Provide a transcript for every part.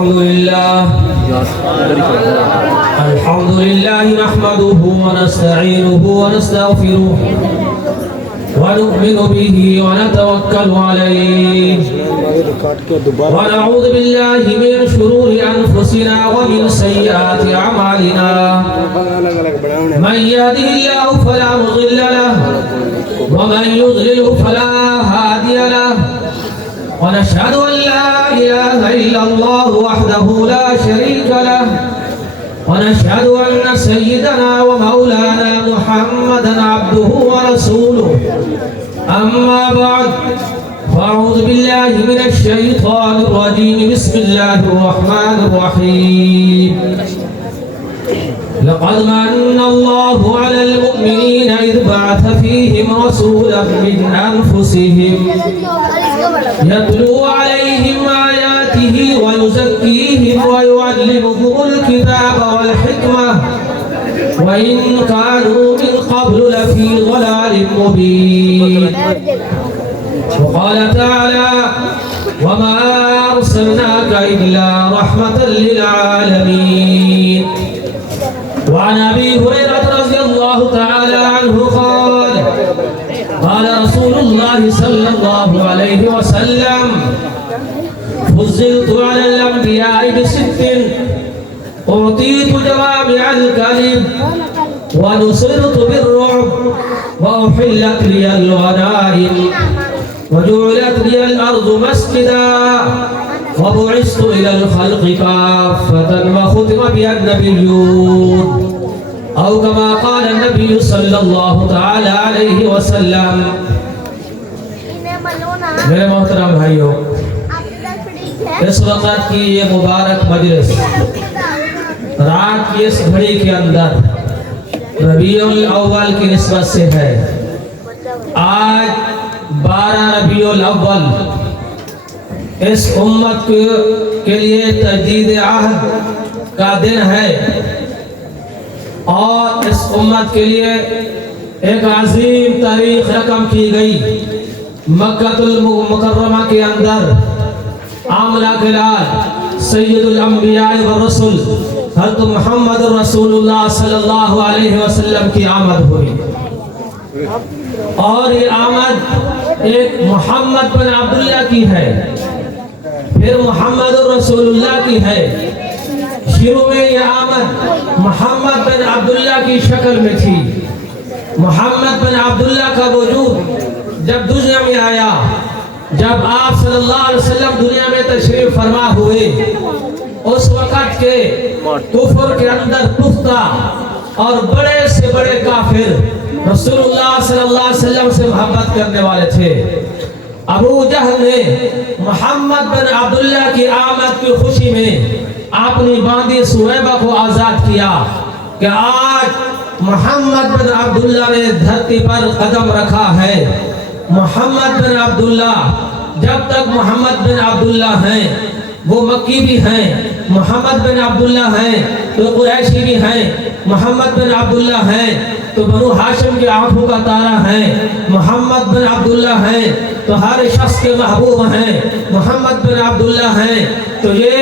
الحمد لله نحمده ونستعينه ونستغفره ونؤمن به ونتوكل عليه ونعوذ بالله من شرور أنفسنا ومن سيئات أعمالنا من يهده الله فلا مضل له ومن يضلل فلا هادي له ونشهد أن لا إله إلا الله وحده لا شريك له ونشهد أن سيدنا ومولانا محمدا عبده ورسوله أما بعد فأعوذ بالله من الشيطان الرجيم بسم الله الرحمن الرحيم لقد من الله على المؤمنين إذ بعث فيهم رسولا من أنفسهم يتلو عليهم آياته ويزكيهم ويعلمهم الكتاب والحكمة وإن كانوا من قبل لفي ضلال مبين وقال تعالى وما أرسلناك إلا رحمة للعالمين وعن أبي هريرة رضي الله تعالى عنه قال قال رسول الله صلى الله عليه وسلم فضلت على الأنبياء بست أعطيت جوامع الكلم ونصرت بالرعب وأحلت لي الغنائم وجعلت لي الأرض مسجدا وبعثت إلى الخلق كافة وختم بي النبيون أو كما قال النبي صلى الله تعالى عليه وسلم. میرے محترم بھائیوں، اس وقت کی یہ مبارک مجلس رات کی اس گھڑی کے اندر ربیع الاول کی نسبت سے ہے. آج 12 ربیع الاول اس امت کے لیے تجدید عہد کا دن ہے اور اس امت کے لیے ایک عظیم تاریخ رقم کی گئی. مکہ المکرمہ کے اندر آمنہ کے لال سید الانبیاء والرسل حضرت محمد رسول اللہ صلی اللہ علیہ وسلم کی آمد ہوئی اور یہ آمد ایک محمد بن عبداللہ کی ہے، پھر محمد رسول اللہ کی ہے. شروع میں یہ آمد محمد بن عبداللہ کی شکل میں تھی. محمد بن عبداللہ کا وجود جب دنیا میں آیا، جب آپ صلی اللہ علیہ وسلم دنیا میں تشریف فرما ہوئے، اس وقت کے کفر کے اندر پختہ اور بڑے سے بڑے کافر رسول اللہ صلی اللہ علیہ وسلم سے محبت کرنے والے تھے. ابو جہل نے محمد بن عبداللہ کی آمد کی خوشی میں اپنی باندی سویبہ کو آزاد کیا کہ آج محمد بن عبداللہ نے دھرتی پر قدم رکھا ہے. محمد بن عبداللہ، جب تک محمد بن عبداللہ ہیں وہ مکی بھی ہیں، محمد بن عبداللہ ہیں تو قریشی بھی ہیں، محمد بن عبداللہ ہیں تو بنو ہاشم کے آنکھوں کا تارا ہیں، محمد بن عبداللہ ہیں تو ہر شخص کے محبوب ہیں، محمد بن عبداللہ ہیں تو یہ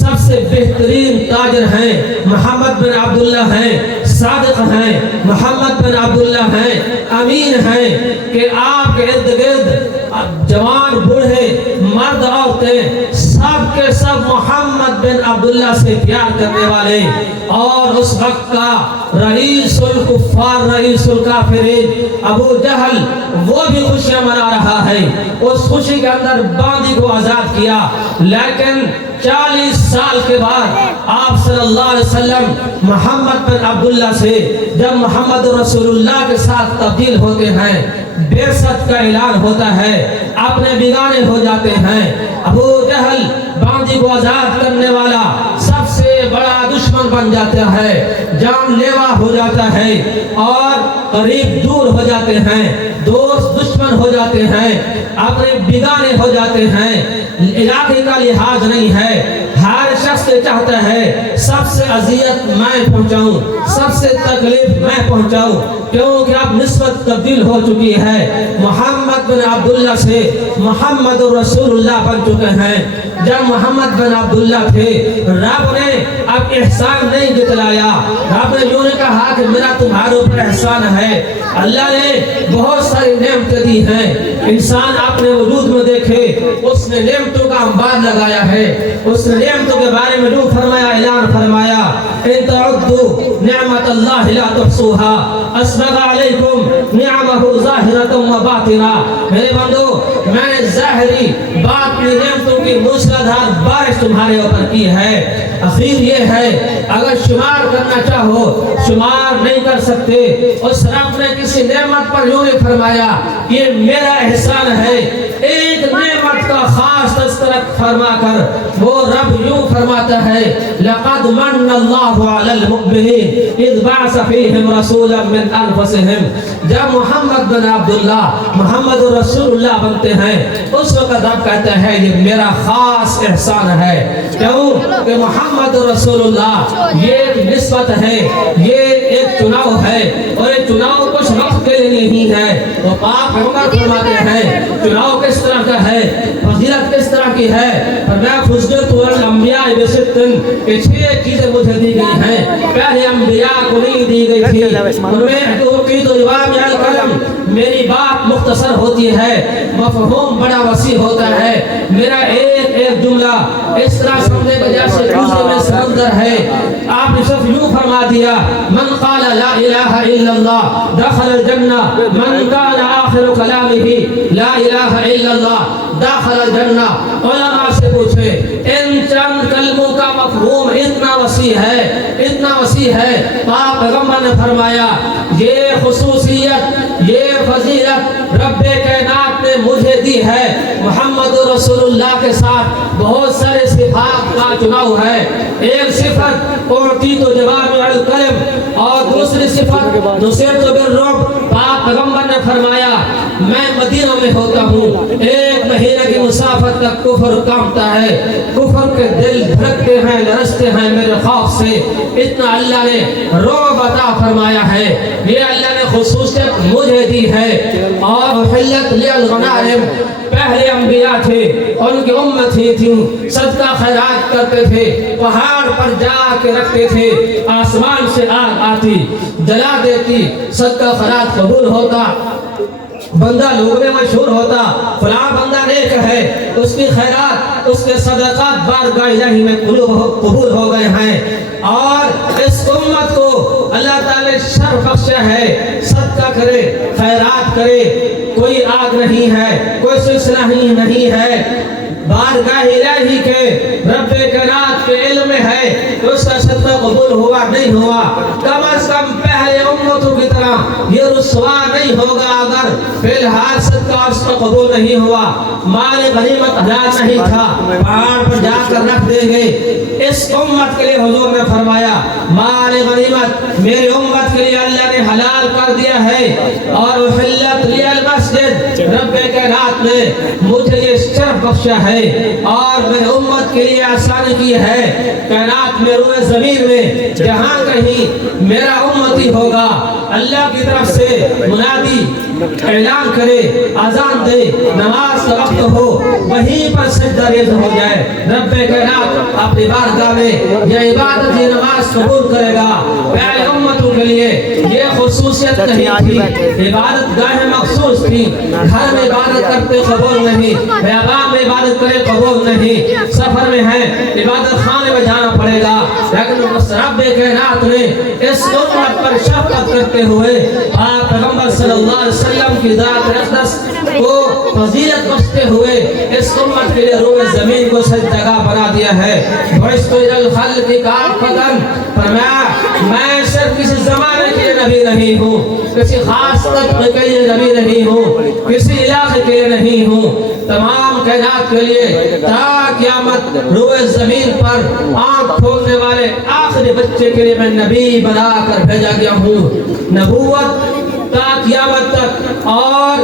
سب سے بہترین تاجر ہیں، محمد بن عبداللہ ہیں، صادق ہیں، محمد بن عبداللہ ہیں، امین ہیں کہ آپ کے ارد گرد جوان بوڑھے مرد عورتیں سب کے سب محمد بن عبداللہ سے پیار کرنے والے. اور اس وقت کا رئیس الکفار رئیس الکافرین ابو جہل وہ بھی خوشیاں منا رہا ہے. اس خوشی کے اندر باندی کو آزاد کیا، لیکن 40 سال کے بعد آپ صلی اللہ علیہ وسلم محمد بن عبداللہ سے جب محمد رسول اللہ کے ساتھ تبدیل ہوتے ہیں، بعثت کا اعلان ہوتا ہے، اپنے بیگانے ہو جاتے ہیں. ابو جہل باندی کو آزاد کرنے والا سب سے بڑا دشمن بن جاتا ہے، جان لیوا ہو جاتا ہے اور قریب دور ہو جاتے ہیں، دوست دشمن ہو جاتے ہیں، اپنے بیگانے ہو جاتے ہیں. علاقے کا لحاظ نہیں ہے، ہر شخص سے چاہتا ہے سب سے اذیت میں پہنچاؤں، سب سے تکلیف میں پہنچاؤں، کیونکہ اب نسبت تبدیل ہو چکی ہے، محمد بن عبداللہ سے محمد رسول اللہ بن چکے ہیں۔ جب محمد بن عبداللہ تھے رب نے اب احسان نہیں جتلایا، رب نے یوں نے کہا کہ میرا تمہارے اوپر احسان ہے۔ اللہ نے بہت ساری نعمتیں دی ہیں، انسان اپنے وجود میں دیکھے اس نے نعمتوں کا انبار لگایا ہے، اس نے نعمتوں کے بارے میں جو فرمایا اعلان فرمایا ان تعدوا نعمت اللہ لا تحصوها اسبغ علیکم نعمہ ظاہرۃ و باطنہ۔ میرے بندو میں نے ظاہری باطنی نعمتوں کی موسلادھار بارش تمہارے اوپر کی ہے۔ اخیر یہ ہے اگر شمار کرنا چاہو شمار نہیں کر سکتے۔ اس رب نے کسی نعمت پر یوں نہیں فرمایا یہ میرا احسان ہے، ایک نعمت کا خاص تذکرہ فرما کر وہ رب یوں فرماتا ہے لقد من اللہ علی المؤمنین اذ بعث فیہم رسولا من انفسہم۔ جب محمد بن عبداللہ محمد رسول اللہ بنتے ہیں اس وقت رب کہتا ہے یہ میرا خاص احسان ہے۔ کیوں کہ محمد رسول اللہ یہ ایک نسبت ہے، یہ ایک چناؤ ہے، اور یہ چناؤ کچھ وقت کے لیے نہیں ہے۔ وہ پاک پیغمبر فرماتے ہیں چناؤ کس طرح کا ہے، فضیلت کس طرح کی ہے، فرمایا فضلت الانبیاء بستن کہ 6 چیزیں مجھے دی گئی ہیں، پہلے انبیاء کو نہیں دی گئی تھی۔ ان میں توقید و جوامع الکلم، میری بات مختصر ہوتی ہے، مفہوم بڑا وسیع ہوتا ہے، میرا ایک ایک جملہ اس طرح سمجھے کہ جیسے دوسرے میں سمندر ہے۔ آپ نے صرف یوں فرما دیا من قال لا الہ الا اللہ دخل الجنہ، من قال آخر کلامہ لا الہ الا اللہ داخل الجنہ۔ علماء سے پوچھے ان چند کلموں کا مفہوم اتنا وسیع ہے، اتنا وسیع ہے، پاک پیغمبر نے فرمایا یہ خصوصیت یہ فضیلت رب کائنات نے مجھے دی ہے۔ محمد رسول اللہ کے ساتھ بہت سارے صفات کا چناؤ ہے، ایک صفت اعطیت جوامع الکلم اور دوسری صفت نصرت بالرعب۔ پاک پیغمبر نے فرمایا میں مدینہ میں ہوتا ہوں، 1 مہینے کی مسافت تک کفر کانپتا ہے، کفر کے دل دھڑکتے ہیں لرزتے ہیں میرے خوف سے، اتنا اللہ نے رعب عطا فرمایا ہے، یہ اللہ نے خصوصیت مجھے دی ہے۔ اور احلت لی الغنائم، پہلے انبیاء تھے ان کی امت ہی تھی، صدقہ خیرات کرتے تھے، پہاڑ پر جا کے رکھتے تھے، آسمان سے آگ آتی جلا دیتی، صدقہ خیرات قبول ہوتا، بندہ لوگوں میں مشہور ہوتا فلاں بندہ نیک ہے، اس کی خیرات اس کے صدقات بارگاہ الہی میں قبول ہو گئے ہیں۔ اور اس امت کو اللہ تعالی نے شرف بخشا ہے صدقہ کرے خیرات کرے، کوئی آگ نہیں ہے، کوئی سلسلہ نہیں ہے، بارگاہ الہی کے رب کائنات کے علم میں ہے کہ اس کا صدقہ قبول ہوا نہیں ہوا، کم از کم پہلے امتوں کی طرح یہ رسوا نہیں ہوگا اگر فی الحال صدقہ اس کا قبول نہیں ہوا، مال غنیمت حلال نہیں تھا، پہاڑ پر جا کر رکھ دیں گے۔ اس امت کے لیے حضور نے فرمایا مال غنیمت میری امت کے لیے اللہ نے حلال کر دیا ہے، اور احلت لی المسجد، رب کائنات نے مجھے یہ شرف بخشا ہے اور میری امت کے لیے آسانی کی ہے، کائنات میں روئے زمین میں جہاں کہیں میرا امتی ہوگا اللہ کی طرف سے منادی اعلان کرے، اذان دے، نماز کا وقت ہو، وہیں پر سجدہ ریز ہو جائے، رب کائنات اپنی بارگاہ میں یہ عبادت یہ نماز قبول کرے گا۔ پہلے امتوں کے لیے یہ خصوصیت نہیں تھی، عبادت گاہ مخصوص تھی، گھر میں عبادت کرتے قبول نہیں، بیابان میں عبادت کرے قبول نہیں، سفر میں ہے عبادت خانے میں جانا پڑے گا، لیکن رب کائنات نے اس امت پر شفقت کرتے ہوئے آپ پیغمبر صلی اللہ علیہ وسلم کی ذات اقدس کو فضیلت بخشتے ہوئے اس امت کے لیے روئے زمین کو سجدگاہ بنا دیا ہے۔ بعثت الی الخلق کافۃ، فرمایا میں صرف کسی زمانے کے لیے نبی نہیں ہوں، کسی خاص طبقے کے لیے نبی نہیں ہوں، کسی علاقے کے لیے نہیں ہوں، تمام کائنات کے لیے تا قیامت روئے زمین پر آنکھ کھولنے والے آخری بچے کے لیے میں نبی بنا کر بھیجا گیا ہوں۔ نبوت تا قیامت تک اور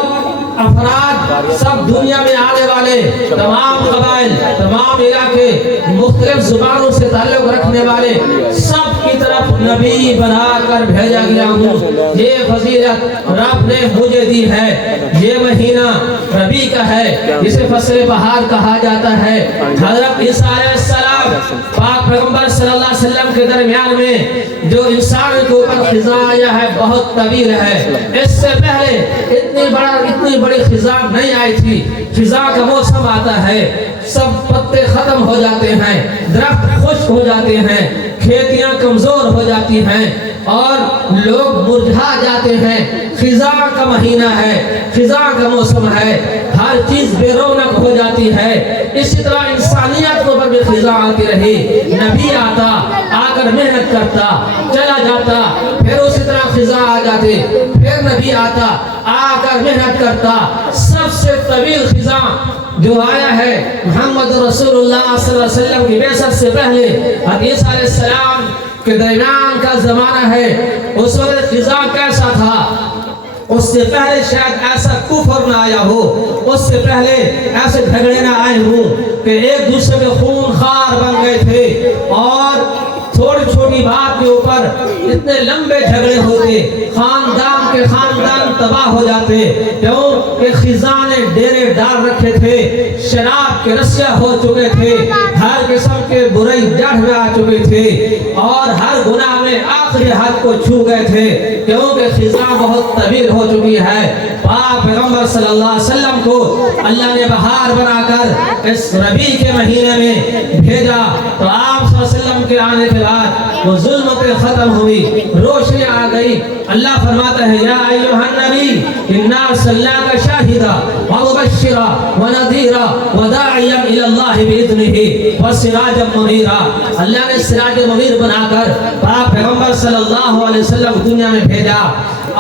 افراد، سب دنیا میں آنے والے تمام قبائل، تمام علاقے، مختلف زبانوں سے تعلق رکھنے والے سب کی طرف نبی بنا کر بھیجا گیا ہوں۔ یہ فضیلت رب نے مجھے دی ہے۔ یہ مہینہ ربیع کا ہے، جسے فصل بہار کہا جاتا ہے۔ حضرت عیسیٰ علیہ السلام پاک پیغمبر صلی اللہ علیہ وسلم کے درمیان میں جو انسان کے اوپر خزاں آیا ہے بہت طویل ہے۔ اس سے پہلے اتنی بڑی خزاں نہیں آئی تھی۔ خزاں کا موسم آتا ہے، سب پتے ختم ہو جاتے ہیں، درخت خشک ہو جاتے ہیں، کھیتیاں کمزور ہو جاتی ہیں اور لوگ مرجھا جاتے ہیں۔ خزاں کا مہینہ ہے، خزاں کا موسم ہے، ہر چیز بے رونق ہو جاتی ہے۔ اسی طرح انسانیت کو پر بھی خزاں آتی رہی۔ نبی آتا، آ کر محنت کرتا، چلا جاتا، پھر اسی طرح خزاں آ جاتے، پھر نبی آتا، آ کر محنت کرتا۔ سب سے طویل خزاں جو آیا ہے محمد رسول اللہ صلی اللہ علیہ وسلم کی بعثت سے پہلے حدیث علیہ السلام کے درمیان کا زمانہ ہے۔ اس وقت خزاں کیسا تھا؟ اس سے پہلے شاید ایسا کفر نہ آیا ہو، اس سے پہلے ایسے جھگڑے نہ آئے ہوں کہ ایک دوسرے کے خون خار بن گئے تھے اور چھوٹی چھوٹی بات کے اوپر اتنے لمبے جھگڑے ہوتے، خاندان کے خاندان تباہ ہو جاتے، کیوں کہ خزاں نے ڈیرے ڈال رکھے تھے، شراب کے رسیاں ہو چکے تھے، ہر قسم کے برائی جڑ میں آ چکے تھے اور ہر گناہ میں آخری حد کو چھو گئے تھے، کیونکہ خزاں بہت طویل ہو چکی ہے۔ پاک پیغمبر صلی اللہ علیہ وسلم کو اللہ نے بہار بنا کر اس ربیع کے مہینے میں بھیجا، تو آپ صلی اللہ علیہ وسلم کے آنے کے بعد وہ ظلمتیں ختم ہوئی، روشنی آ گئی۔ اللہ فرماتا ہے یا ایھا النبی انا ارسلناک شاہدا ومبشرا ونذیرا وداعیا الی اللہ باذنہ وسراجا منیرا۔ اللہ نے سراج منیر بنا کر پاک پیغمبر صلی اللہ علیہ وسلم دنیا میں بھیجا،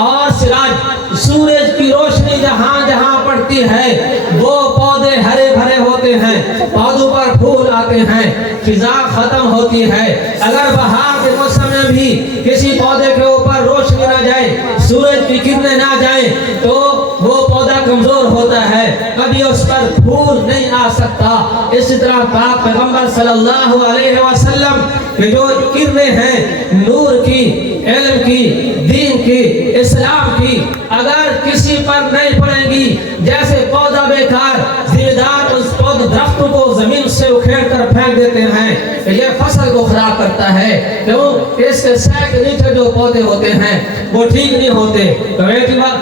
اور سراج سورج کی روشنی جہاں جہاں پڑتی ہے وہ پودے ہرے بھرے ہوتے ہیں، پودوں پر پھول آتے ہیں، خزاں ختم ہوتی ہے۔ اگر بہار کے موسم میں بھی کسی پودے کے اوپر روشنی نہ جائے، سورج کی کرنیں نہ جائیں، تو وہ پودا کمزور ہوتا ہے، کبھی اس پر پھول نہیں آ سکتا۔ اسی طرح پاک پیغمبر صلی اللہ علیہ وسلم کے جو کرنیں ہیں نور کی، علم کی، دین کی، اسلام کی، اگر کسی پر نہیں پڑیں گی، جیسے پودا بیکار زمیندار اس پودے درخت کو زمین سے اکھیڑ کر پھینک دیتے ہیں، یہ فصل کو خراب کرتا ہے، کیوں اس کے سائے کے نیچے جو پودے ہوتے ہیں وہ ٹھیک نہیں ہوتے،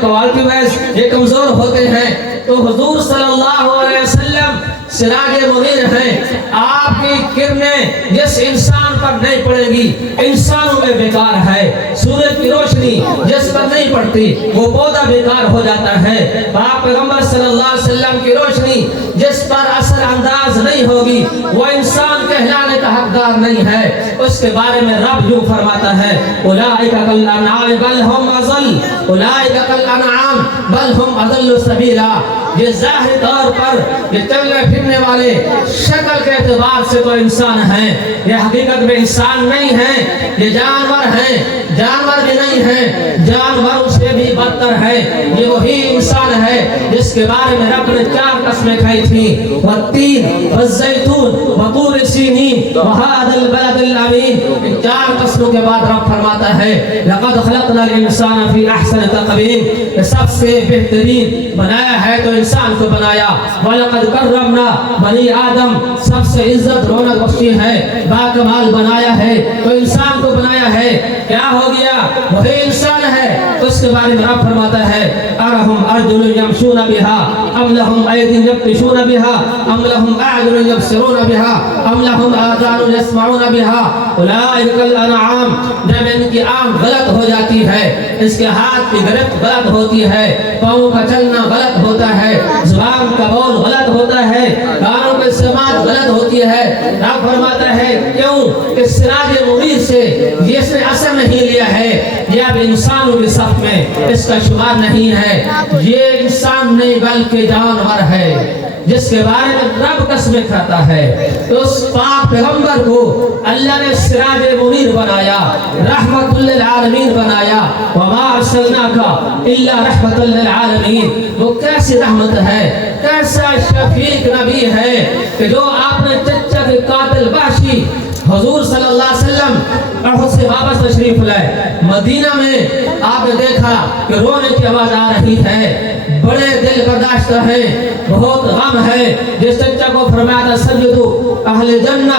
کوالٹی وائز یہ کمزور ہوتے ہیں۔ تو حضور صلی اللہ علیہ وسلم سراج منیر ہیں، آپ کی کرنیں جس انسان پر نہیں پڑے گی انسانوں میں بیکار ہے، سورج کی روشنی جس پر نہیں پڑتی وہ پودا بیکار ہو جاتا ہے، پاک پیغمبر صلی اللہ علیہ وسلم کی روشنی جس پر اثر انداز نہیں ہوگی وہ انسان کہلانے کا حقدار نہیں ہے۔ اس کے بارے میں رب یوں فرماتا ہے اولئک کالانعام بل هم اضل، اولئک کالانعام بل هم اضل سبیلا۔ یہ ظاہری طور پر یہ چلنے پھرنے والے شکل کے اعتبار سے تو انسان ہیں، یہ حقیقت میں انسان نہیں ہیں، یہ جانور ہیں، جانور بھی نہیں ہیں، جانور سے بھی بدتر ہے۔ یہ وہی انسان ہے جس کے بارے میں رب نے 4 قسمیں کھائی تھیں، والتین والزیتون وطور سینین وہذا البلد الامین۔ ان 4 قسموں کے بعد رب فرماتا ہے لقد خلقنا الانسان فی احسن تقویم، سب سے بہترین بنایا ہے تو انسان کو بنایا، وَلَقَدْ كَرَّمْنَا بنی آدم، سب سے عزت رونق بخشی ہے، باکمال بنایا ہے تو انسان کو بنایا ہے۔ کیا ہو گیا؟ وہی انسان ہے۔ اس کے بارے میں رب فرماتا ہے أَلَهُمْ أَرْجُلٌ يَمْشُونَ بِهَا أَمْ لَهُمْ أَيْدٍ يَبْطِشُونَ بِهَا أَمْ لَهُمْ أَعْيُنٌ يُبْصِرُونَ بِهَا أَمْ لَهُمْ آذَانٌ يَسْمَعُونَ بِهَا أُولَئِكَ الْأَنْعَامُ۔ جب ان کی آنکھ غلط ہو جاتی ہے، اس کے ہاتھ کی گرفت غلط ہوتی ہے، پاؤں کا چلنا غلط ہوتا ہے، زبان کا بول غلط ہوتا ہے، کانوں کی سماعت غلط ہوتی ہوتی ہے۔ رب فرماتا ہے کیوں کہ سراج منیر سے جس نے اثر نہیں لیا ہے یہ اب انسانوں کی صف میں اس کا شمار نہیں ہے، یہ انسان نہیں بلکہ جانور ہے جس کے بارے میں رب قسمیں کھاتا ہے۔ تو اس پاک پیغمبر کو اللہ نے سراج منیر بنایا، رحمت للعالمین بنایا۔ وما ارسلناک الا رحمت للعالمین، وہ کیسی رحمت ہے، کیسا شفیق نبی ہے کہ جو آپ نے چچا کے قاتل وحشی حضور صلی اللہ علیہ وسلم احد سے واپس تشریف لائے، مدینہ میں آپ نے دیکھا کہ رونے کی آواز آ رہی ہے، بڑے دل برداشت ہیں، بہت غم ہے۔ جس چچا کو فرمایا تھا سجدو اہل جنہ،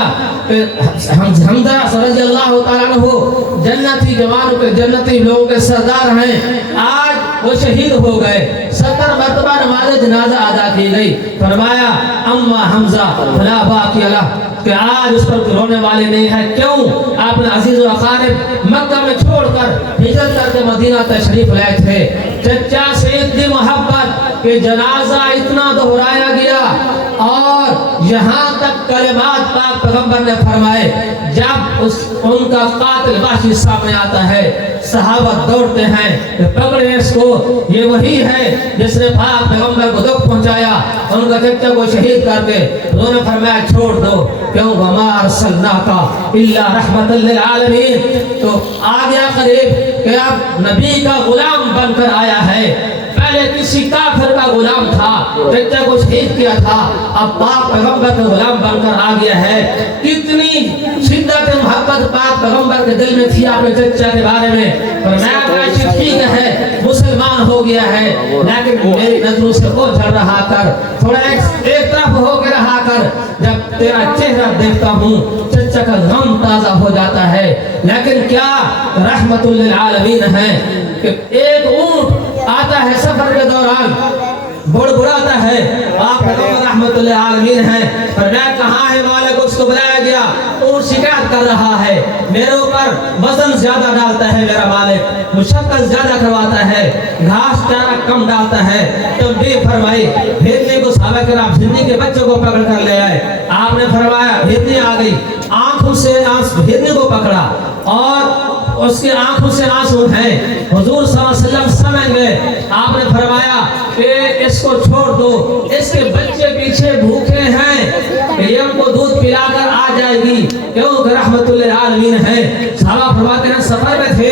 حمزہ رضی اللہ تعالیٰ عنہ جنتی جوانوں کے جنتی لوگوں کے سردار ہیں، آج وہ شہید ہو گئے، 70 مرتبہ نماز جنازہ ادا کی گئی۔ فرمایا اما حمزہ فلا باقی لہ، کہ آج اس پر رونے والے نہیں ہے۔ کیوں؟ آپ نے عزیز و اقارب مکہ میں چھوڑ کر ہجرت کر کے مدینہ تشریف لائے تھے، چچا سے اتنی محبت کہ جنازہ اتنا دہرایا گیا اور یہاں تک کلمات پاک پیغمبر نے فرمائے، جب ان کا قاتل وحشی سامنے آتا ہے صحابہ دوڑتے ہیں کہ پکڑیں اس کو، یہ وہی ہے جس نے پاک پیغمبر کو دکھ پہنچایا، ان کا چچا کو شہید کر کے انہوں نے فرمایا چھوڑ دو، کیوں وما ارسلناک الا رحمت للعالمین۔ تو آ گیا قریب کہ اب نبی کا غلام بن کر آیا ہے، پہلے کسی کافر کا غلام تھا، چچا کو شہید کیا تھا، اب پاک پیغمبر کا غلام بن کر آ گیا ہے۔ کتنی شدت محبت پاک پیغمبر کے دل میں تھی آپ کے چچا کے بارے میں، فرمایا ٹھیک ہے مسلمان ہو گیا ہے لیکن میری نظروں سے اوجھل رہا کر، تھوڑا ایک طرف ہو کے رہا کر، جب تیرا چہرہ دیکھتا ہوں چچا کا غم تازہ ہو جاتا ہے۔ لیکن کیا رحمت للعالمین ہے کہ ایک اونٹ آتا ہے سفر کے دوران بڑبڑاتا ہے، آپ رحمت للعالمین ہے، فرمایا کہاں ہے مالک، اس کو بلایا گیا، اونٹ شکایت کر رہا ہے میرے اوپر وزن زیادہ ڈالتا ہے میرا مالک، مشقت زیادہ کرواتا ہے، گھاس چارہ کم ڈالتا ہے۔ تنبیہ فرمائی، ہرنی کو صحابہ کرام ہرنی کے بچوں کو پکڑ کر لے آئے، آپ نے فرمایا ہرنی آ گئی، آنکھوں سے ہرنی کو پکڑا اور اس کی آنکھوں سے آنسو ہیں، حضور صلی اللہ علیہ وسلم سمجھ گئے، آپ نے فرمایا کہ اس کو چھوڑ دو، اس کے بچے پیچھے بھوکے ہیں، یہ ان کو دودھ پلا کر آ جائے گی، کیونکہ رحمت للعالمین ہے۔ صحابہ فرماتے ہیں سفر میں تھے،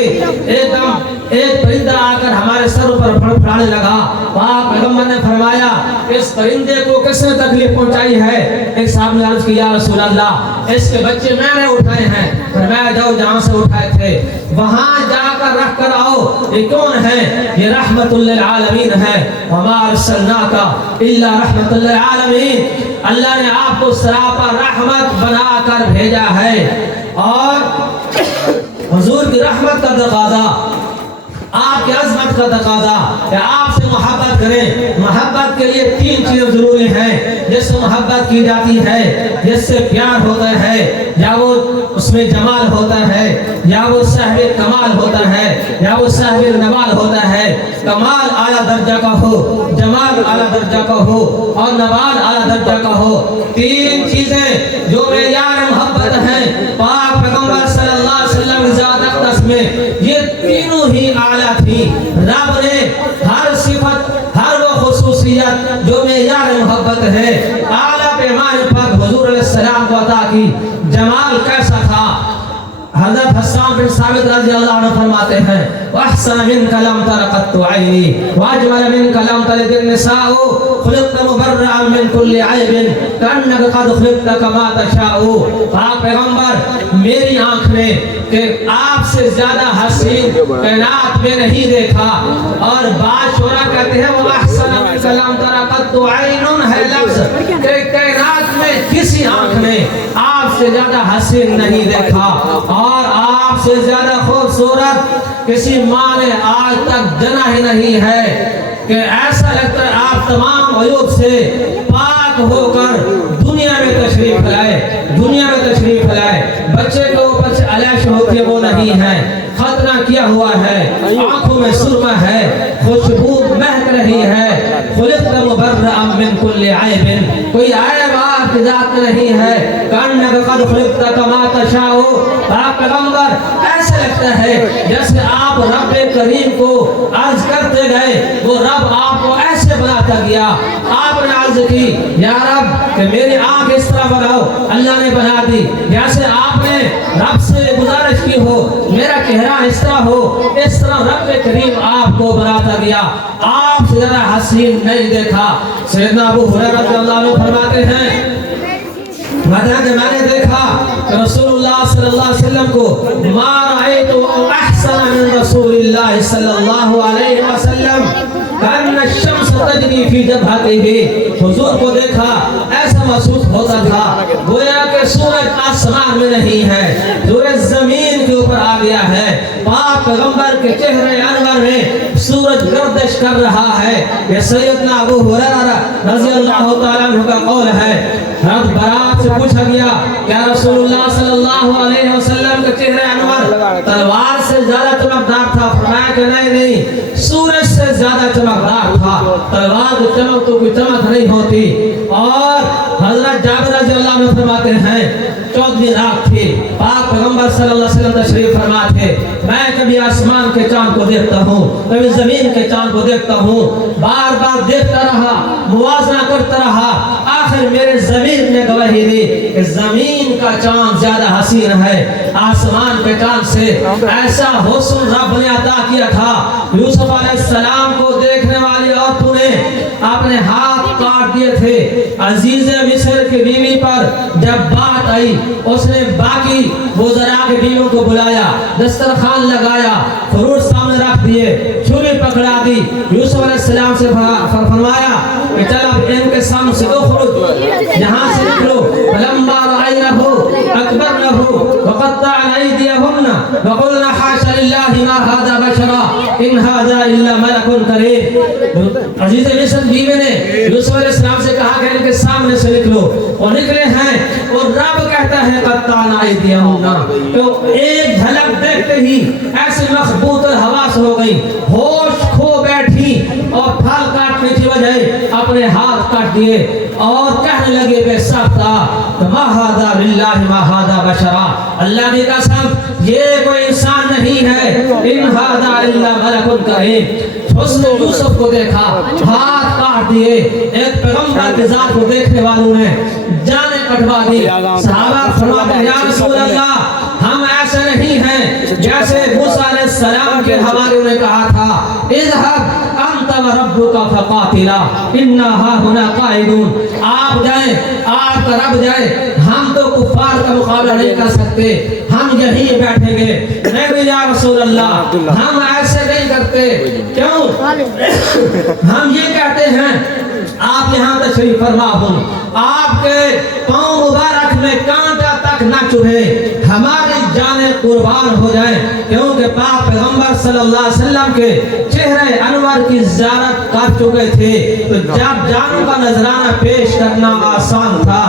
ایک پرندہ آ کر ہمارے سر پر پھڑپھڑانے لگا، پاک پیغمبر نے فرمایا اس پرندے کو کس نے تکلیف پہنچائی ہے؟ ایک صاحب نے عرض کی یا رسول اللہ اس کے بچے میں نے اٹھائے ہیں، فرمایا جاؤ جہاں سے اٹھائے تھے وہاں جا کر رکھ کر آؤ، یہ کون ہے؟ یہ رحمت للعالمین ہے۔ وما ارسلناک الا رحمت للعالمین، اللہ نے آپ کو سراپا رحمت بنا کر بھیجا ہے۔ اور حضور کی رحمت کا تقاضا، آپ کی عظمت کا تقاضا کہ آپ سے محبت کریں۔ محبت کے لیے 3 چیزیں ضروری ہیں جس سے محبت کی جاتی ہے، جس سے پیار ہوتا ہے، یا وہ اس میں جمال ہوتا ہے، یا وہ صاحب کمال ہوتا ہے، یا وہ صاحب نوال ہوتا ہے۔ کمال اعلیٰ درجہ کا ہو، جمال اعلیٰ درجہ کا ہو اور نوال اعلیٰ درجہ کا ہو۔ 3 چیزیں جو معیار محبت ہیں پاک پیغمبر صلی اللہ علیہ وسلم کی ذات اقدس میں یہ تینوں ہی اعلیٰ تھی۔ رب نے ہر صفت، ہر وہ خصوصیت جو معیار محبت ہے اعلیٰ پیمانے پر حضور علیہ السلام کو عطا کی۔ جمال کیسا تھا؟ حضرت حسان بن ثابت رضی اللہ عنہ فرماتے ہیں وَأَحْسَنَ مِنْكَ لَمْ تَرَ قَطُّ عَيْنِي وَأَجْمَلَ مِنْكَ لَمْ تَلِدِ النِّسَاءُ خُلِقْتَ مُبَرَّأً مِنْ كُلِّ عَيْبٍ كَأَنَّكَ قَدْ خُلِقْتَ كَمَا تَشَاءُ۔ پاک پیغمبر میری آنکھ نے کہ آپ سے زیادہ حسین کائنات میں نہیں دیکھا، اور بعض شعراء کہتے ہیں وَأَحْسَنَ مِنْكَ لَمْ تَرَ قَطُّ عَيْنٌ ہے لفظ کہ کائنات میں کسی آنکھ نے آپ سے زیادہ حسین نہیں دیکھا، اور آپ سے زیادہ خوبصورت کسی ماں نے آج تک جنا ہی نہیں ہے کہ ایسا لگتا ہے آپ تمام عیوب سے پاک ہو کر دنیا میں تشریف لائے، دنیا میں تشریف لائے۔ بچے کے اوپر سے علیش ہوتی ہے وہ نہیں ہے، ختنہ کیا ہوا ہے، آنکھوں میں سرمہ ہے، خوشبو مہک رہی ہے۔ خلقت مبرأ من کل عیب، کوئی عیب آپ کی ذات میں نہیں ہے۔ قد خلقت کما تشاء. پاک پیغمبر ایسا لگتا ہے جیسے آپ رب کریم کو عرض کرتے گئے وہ رب آپ کو ایسے بناتا گیا. آپ نے عرض کی یا رب کہ میری آنکھ اس طرح بناؤ, اللہ نے بنا دی. جیسے آپ نے رب سے گزارش کی ہو میرا چہرہ اس طرح ہو, اس طرح رب کریم آپ کو بناتا گیا. آپ سے زیادہ حسین نہیں دیکھا. سیدنا ابو ہریرہ رضی اللہ عنہ فرماتے ہیں کہ میں نے دیکھا کہ رسول اللہ صلی اللہ علیہ وسلم کو ما رأیت احسن من رسول اللہ صلی اللہ علیہ وسلم کأن الشمس تجری فی جبہتہ. حضور کو دیکھا ایسا محسوس ہوتا تھا گویا کہ سورج آسمان میں نہیں ہے, سورج زمین کے اوپر آ گیا ہے. پاک پیغمبر کے چہرے انور میں سورج گردش کر رہا ہے. یہ سیدنا ابو ہریرہ رضی اللہ تعالیٰ عنہ کا قول ہے. حضرت برات سے پوچھا گیا کیا رسول اللہ صلی اللہ علیہ وسلم کا چہرہ انور تلوار سے زیادہ چمکدار تھا؟ فرمایا کہ نہیں, سورج سے زیادہ چمکدار تھا. تلوار کی چمک تو کوئی چمک نہیں ہوتی. اور حضرت جابر رضی اللہ عنہ فرماتے ہیں 14ویں رات تھی, پاک پیغمبر صلی اللہ علیہ وسلم تشریف فرما تھے. میں کبھی آسمان کے چاند کو دیکھتا ہوں, کبھی زمین کے چاند کو دیکھتا ہوں, بار بار دیکھتا رہا, موازنہ کرتا رہا. آخر میرے ضمیر نے گواہی دی کہ زمین کا چاند زیادہ حسین ہے آسمان کے چاند سے. ایسا حسن رب نے عطا کیا تھا. یوسف علیہ السلام کو دیکھنے والی عورتوں نے اپنے ہاتھ کاٹ دیے تھے. عزیز مصر کی بیوی پر جب بات آئی اس نے باقی وزراء کی بیویوں کو بلایا, دسترخوان لگایا, فروٹ سامنے رکھ دیے, چھری پکڑا دی. یوسف علیہ السلام سے فرمایا کہ چل اب ان کے سامنے سے اخرج, یہاں سے نکلو. فلما رأینہ اکبرنہ وقطعن ایدیہن وقلن حاشا للہ ما ھذا بشرا ان ھذا الا ملک کریم. عزیز مصر بیوی نے یوسف علیہ السلام سے کہا کہ ان کے سامنے سے نکلو. اور نکلے ہیں اور رب کہتا ہے قطعن ایدیہن, تو ایک جھلک دیکھتے ہی ایسی مخبوط الحواس ہو گئی, ہوش کھو بیٹھی اور پھل کاٹنے کی وجہ اپنے ہاتھ کاٹ دیے اور کہنے لگے بے ساختہ ما ھذا باللہ ما ھذا بشرا, اللہ کی قسم یہ کوئی انسان نہیں ہے, ان ھذا الا ملک کریم. حسن یوسف کو دیکھا, ہاتھ کاٹ دیے. ایک پیغمبر کی ذات کو دیکھنے والوں نے جانیں کٹوا دی. صحابہ فرماتے ہیں یا رسول اللہ ہم ایسے نہیں ہیں جیسے موسیٰ علیہ السلام کے حواریوں نے کہا تھا اذهب انت وربک فقاتلا انا ھاہنا قاعدون. آپ جائیں, آپ کا رب جائے, ہم تو کفار کا مقابلہ نہیں کر سکتے, ہم یہیں بیٹھیں گے. نہیں یا رسول اللہ ہم ایسے نہیں کرتے. کیوں؟ ہم یہ کہتے ہیں آپ یہاں تشریف فرما ہوں, آپ کے پاؤں مبارک میں کانٹا تک نہ چبھے, ہماری جانیں قربان ہو جائیں. کیونکہ پاک پیغمبر صلی اللہ علیہ وسلم کے چہرے انور کی زیارت کر چکے تھے, تو جب جانوں کا نذرانہ پیش کرنا آسان تھا.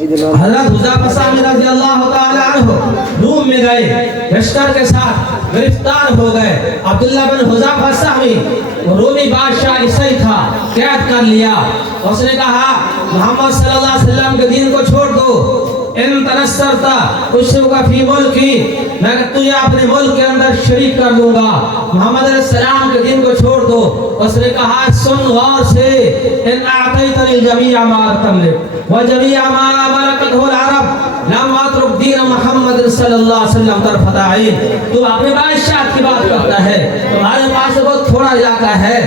حضرت حذیفہ صاحب رضی اللہ تعالی عنہ روم میں گئے, لشکر کے ساتھ گرفتار ہو گئے. عبداللہ بن حذیفہ صاحب رومی بادشاہ عیسائی تھا, قید کر لیا. اس نے کہا محمد صلی اللہ علیہ وسلم کے دین کو چھوڑ دو, ان تنصرتا اشرک فی ملکی, میں تجھے اپنے ملک کے اندر شریک کر دوں گا. محمد علیہ السلام کے دین کو چھوڑ دو. اس نے کہا سن غور سے, ان اعطیتنی جمیع ما تملک وجمیع ما ملکتہ العرب لم اترک دین محمد صلی اللہ علیہ وسلم طرفۃ عین. تو اپنے بادشاہ کی بات کرتا ہے, تمہارے پاس بہت تھوڑا علاقہ ہے,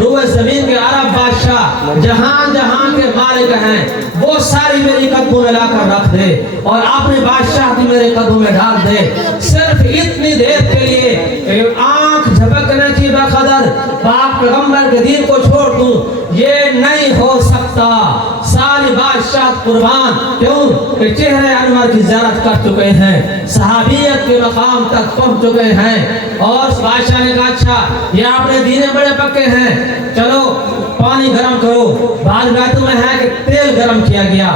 روئے زمین کے عرب بادشاہ جہاں جہاں کے مالک ہیں وہ ساری میری قدموں میں لا کر رکھ دے اور اپنے بادشاہ کی میرے قدموں میں ڈال دے. صرف اتنی دیر کے لیے کہ آنکھ جھپکنے کی بقدر پاک پیغمبر کے دین کو چھوڑ دوں, یہ نہیں ہو سکتا. ساری بادشاہ قربان, کیوں کہ چہرے انور کی زیارت کر چکے ہیں, صحابیت کے مقام تک پہنچ چکے ہیں. اور بادشاہ نے کہا اچھا یہ اپنے دینے بڑے پکے ہیں, چلو پانی گرم کرو. بعض روایتوں میں ہے کہ تیل گرم کیا گیا,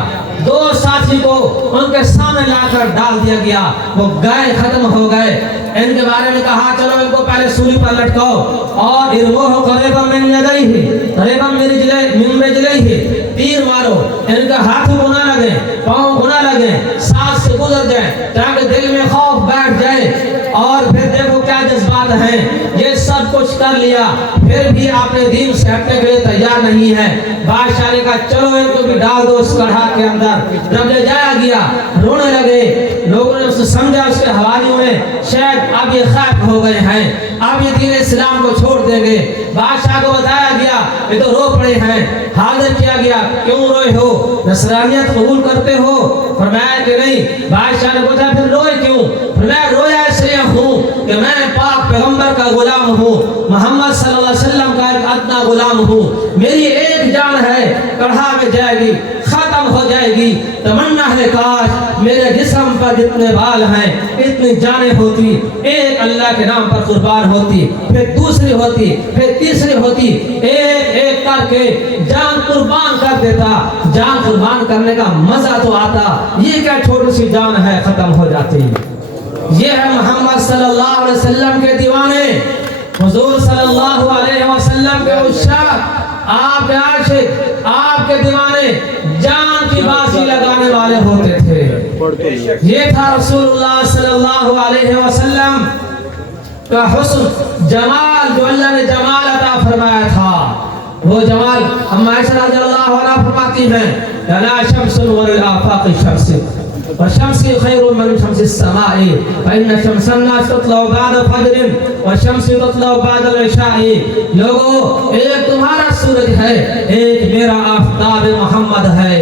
دو ساتھی کو ان کے سامنے لا کر ڈال دیا گیا، وہ گئے، ختم ہو گئے۔ ان کے بارے میں کہا چلو ان کو پہلے سولی پر لٹکاؤ اور ارموہ قریبا من یدیہ قریبا من رجلیہ، تیر مارو، ان کا ہاتھ گنا لگے، پاؤں گنا لگے، سانس سے گزر جائے تاکہ دل میں خوف بیٹھ جائے۔ اور پھر دیکھو کیا جذبات ہیں، یہ سب کچھ کر لیا، پھر بھی اپنے دین سے ہٹنے کے لیے تیار نہیں ہے۔ بادشاہ نے کہا چلو ان کو بھی ڈال دو اس کڑھا کے اندر۔ جب لے جایا گیا رونے لگے، لوگوں نے اسے سمجھا، اس کے حوالیوں میں شاید اب یہ خائف ہو گئے ہیں، اب یہ دین اسلام کو چھوڑ دیں گے۔ بادشاہ کو بتایا گیا یہ تو رو پڑے ہیں، حاضر کیا گیا، کیوں روئے ہو، نصرانیت قبول کرتے ہو؟ فرمایا کہ نہیں۔ بادشاہ نے پوچھا پھر روئے کیوں؟ فرمایا رویا اس لیے ہوں کہ میں پاک پیغمبر کا غلام ہوں، محمد صلی اللہ علیہ وسلم کا ایک ادنا غلام ہوں، میری ایک جان ہے کڑھا میں جائے گی، ختم ہو جائے گی، تمنا ہے کاش میرے جسم پر جتنے بال ہیں اتنی جانیں ہوتی، ایک اللہ کے نام پر قربان ہوتی، پھر دوسری ہوتی، پھر تیسری ہوتی، ایک ایک کر کے جان قربان کر دیتا۔ جان قربان کرنے کا مزہ تو آتا، یہ کیا چھوٹی سی جان ہے ختم ہو جاتی۔ یہ ہے محمد صلی اللہ علیہ وسلم کے دیوانے، حضور صلی اللہ علیہ وسلم کے عشاق، آپ کے عاشق، آپ کے دیوانے، جان کی بازی لگانے والے ہوتے تھے۔ یہ تھا رسول اللہ صلی اللہ علیہ وسلم کا حسن، جمال، جو اللہ نے جمال عطا فرمایا تھا۔ وہ جمال اما عائشہ رضی اللہ عنہا فرماتی ہیں لا شمس وللآفاق شمس والشمس خير من شمس السماء فإن شمس الناس تطلع بعد فجر والشمس تطلع بعد العشاء۔ لوگو ایک تمہارا سورج ہے، ایک میرا آفتاب محمد ہے،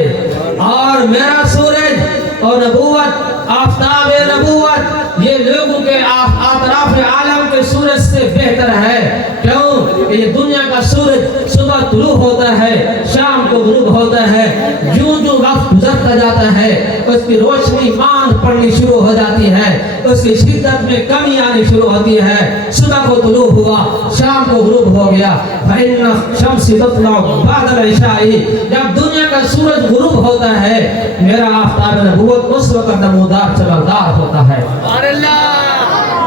اور میرا سورج اور نبوت، آفتاب نبوت یہ لوگوں کے اطراف عالم کے سورج سے بہتر ہے۔ کیوں؟ یہ دنیا کا سورج صبح طلوع ہوتا ہے، شام کو غروب ہوتا ہے، جوں جوں وقت گزرتا جاتا ہے اس کی روشنی ماند پڑنی شروع ہو جاتی ہے، اس کی شدت میں کمی آنی شروع ہوتی ہے۔ صبح کو طلوع ہوا، شام کو غروب ہو گیا، فإن الشمس تطلع بعد العشاء، جب دنیا کا سورج غروب ہوتا ہے میرا آفتاب نبوت اس وقت نمودار چمکدار ہوتا ہے۔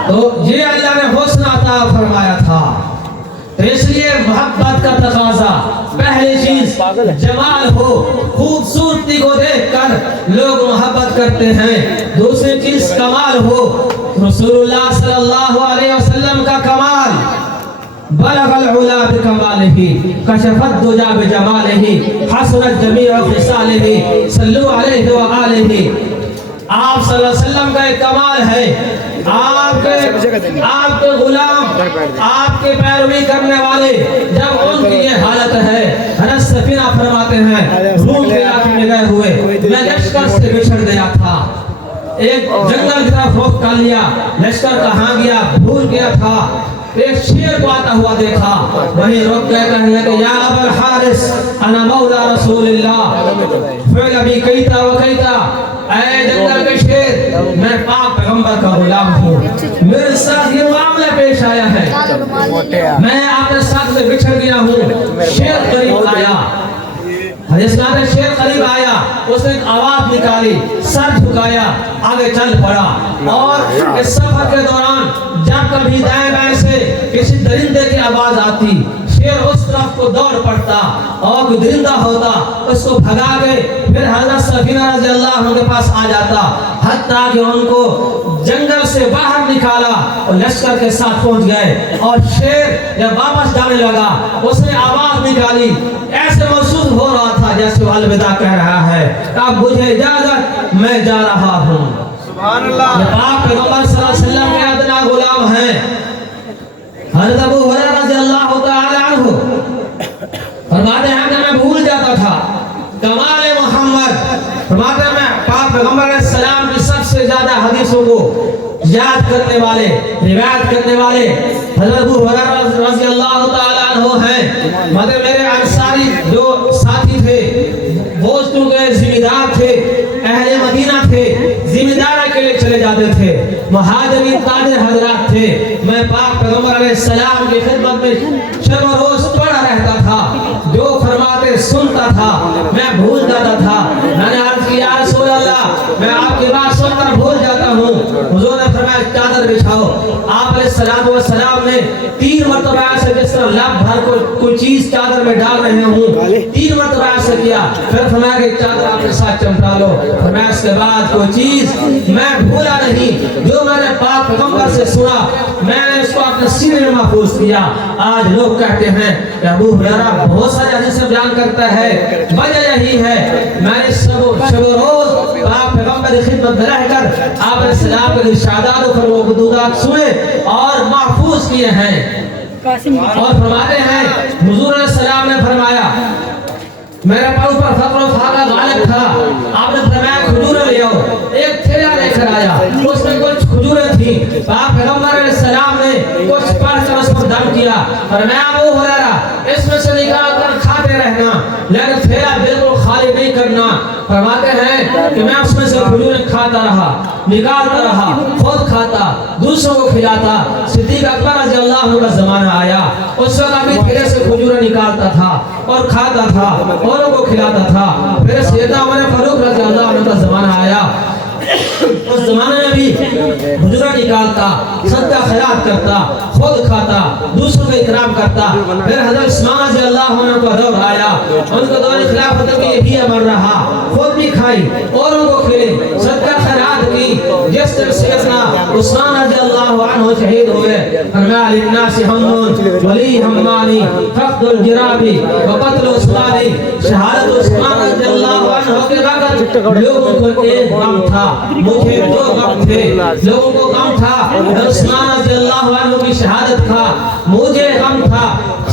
تو یہ اللہ نے حسن عطا فرمایا تھا، تو اس لیے محبت کا تقاضا پہلی چیز جمال ہو، خوبصورتی کو دیکھ کر لوگ محبت کرتے ہیں۔ دوسری چیز کمال ہو، رسول اللہ صلی اللہ علیہ وسلم کا کمال، بلغ العلا بکمالہ کشف الدجا بجمالہ حسنت جمیع خصالہ صلو علیہ وآلہ۔ آپ صلی اللہ علیہ وسلم کا ایک کمال ہے، آپ کے غلام، آپ کے پیروی کرنے والے، جب ان کی یہ حالت ہے، حضرت سفینہ فرماتے ہیں روم کے علاقے میں گئے ہوئے میں لشکر سے بچھڑ گیا تھا، ایک جنگل کی طرف رخ کر لیا، لشکر کہاں گیا بھول گیا تھا، ایک شیر کو آتا ہوا دیکھا، وہیں رک گئے، کہنے لگے یا ابا الحارث انا مولا رسول اللہ فعل بی کیتا و کیتا، اے جنگل کے شیر میں پاک پیغمبر کا غلام ہوں، میرے ساتھ یہ معاملہ پیش آیا ہے، میں آپ کے ساتھ سے بچھڑ گیا ہوں۔ شیر قریب آیا، حدیث میں آتا ہے شیر قریب آیا، اس نے ایک آواز نکالی، سر جھکایا، آگے چل پڑا، اور اس سفر کے دوران جب کبھی دائیں بائیں سے کسی درندے کی آواز آتی، شیر اس طرف کو دوڑ پڑتا، اور کوئی درندہ ہوتا اس کو بھگا کے پھر حضرت سفینہ رضی اللہ عنہ کے پاس آ جاتا، حتیٰ کہ ان کو جنگل سے باہر نکالا اور لشکر کے ساتھ پہنچ گئے، اور شیر جب واپس جانے لگا اس نے آواز نکالی، ایسے محسوس ہو رہا تھا جیسے وہ الوداع کہہ رہا ہے کہ اب مجھے اجازت، میں جا رہا ہوں۔ سبحان اللہ۔ یہ پاک پیغمبر صلی اللہ علیہ وسلم کے ادنا غلام ہیں۔ حضرت ابو ہریرہ رضی اللہ تعالی عنہ فرماتے ہیں کہ میں بھول جاتا تھا کمال محمد، فرماتے ہیں میں پاک پیغمبر علیہ السلام کی سب سے زیادہ حدیثوں کو یاد کرنے والے، روایت کرنے والے حضرت ابو ہریرہ رضی اللہ تعالی عنہ ہیں۔ مگر میرے انصاری جو ساتھی تھے وہ چونکہ ذمہ دار تھے، اہل مدینہ تھے، ذمہ داری کے لیے چلے جاتے تھے، مہاجرین تاجر حضرات تھے، میں پاک پیغمبر علیہ السلام کی خدمت میں شب و روز پڑا رہتا تھا، جو فرماتے میں سنتا تھا میں بھول جاتا تھا. میں نے عرض کی یا رسول اللہ میں آپ کی بات سن کر بھول جاتا ہوں. حضور نے فرمایا چادر بچھاؤ. آپ علیہ السلام نے 3 مرتبہ ایسے جس طرح لب بھر کوئی چیز چادر میں ڈال رہے ہوں 3 مرتبہ ایسے کیا. پھر فرمایا کہ چادر آپ کے ساتھ چمٹا لو. فرمایا اس کے بعد کوئی چیز میں بھولا نہیں جو میں نے پاک پیغمبر سے سنا میں نے اس کو اپنے سینے میں محفوظ کیا. آج لوگ کہتے ہیں کہ ابو ہریرہ بہت ساری حدیثیں بیان کرتا ہے. وجہ یہی ہے میں نے شب و روز پاک پیغمبر کی خدمت میں رہ کر آپ علیہ السلام کے ارشادات و فرمودات سنے اور محفوظ کیے ہیں. اور فرماتے ہیں حضور علیہ السلام نے فرمایا میرے پاؤں پر فقر و فاقہ غالب تھا. آپ نے فرمایا کھجوریں لے آؤ. ایک تھیلا لے کر آیا اس میں کچھ کھجوریں تھیں. پاک پیغمبر علیہ السلام نے کچھ پڑھ کر اس پر دم کیا. فرمایا ابو ہریرہ اس میں سے نکال کر کھاتے رہنا لیکن تھیلا بالکل خالی نہیں کرنا. فرماتے ہیں کہ میں اس میں سے کھجوریں کھاتا رہا نکالتا رہا خود کھاتا دوسروں کو کھلاتا. صدیق اکبر رضی اللہ عنہ کا زمانہ آیا. اس وقت ابھی تھیلے سے کھجوریں نکالتا تھا اور کھاتا تھا اوروں کو کھلاتا تھا. پھر سیدنا عمر فاروق رضی اللہ عنہ کا زمانہ آیا. اس زمانے میں بھی کھجوریں نکالتا صدقہ خیرات کرتا خود کھاتا دوسروں کا اکرام کرتا. پھر حضرت عثمان رضی اللہ عنہ کا دور آیا. ان کا دور خلافت میں یہی عمل رہا. خود بھی کھائی اوروں کو کھلے صدقہ خیرات کی. جس دن سیدنا عثمان رضی اللہ عنہ شہید ہوئے فرمایا للناس ہم ولی ہمانی فقد الجرابی وقتل عثمانی. شہادت عثمان رضی اللہ عنہ کے وقت لوگوں کو ایک غم تھا مجھے 2 غم تھے. لوگوں کو غم تھا عثمان رضی اللہ عنہ کی شہادت کا. مجھے غم تھا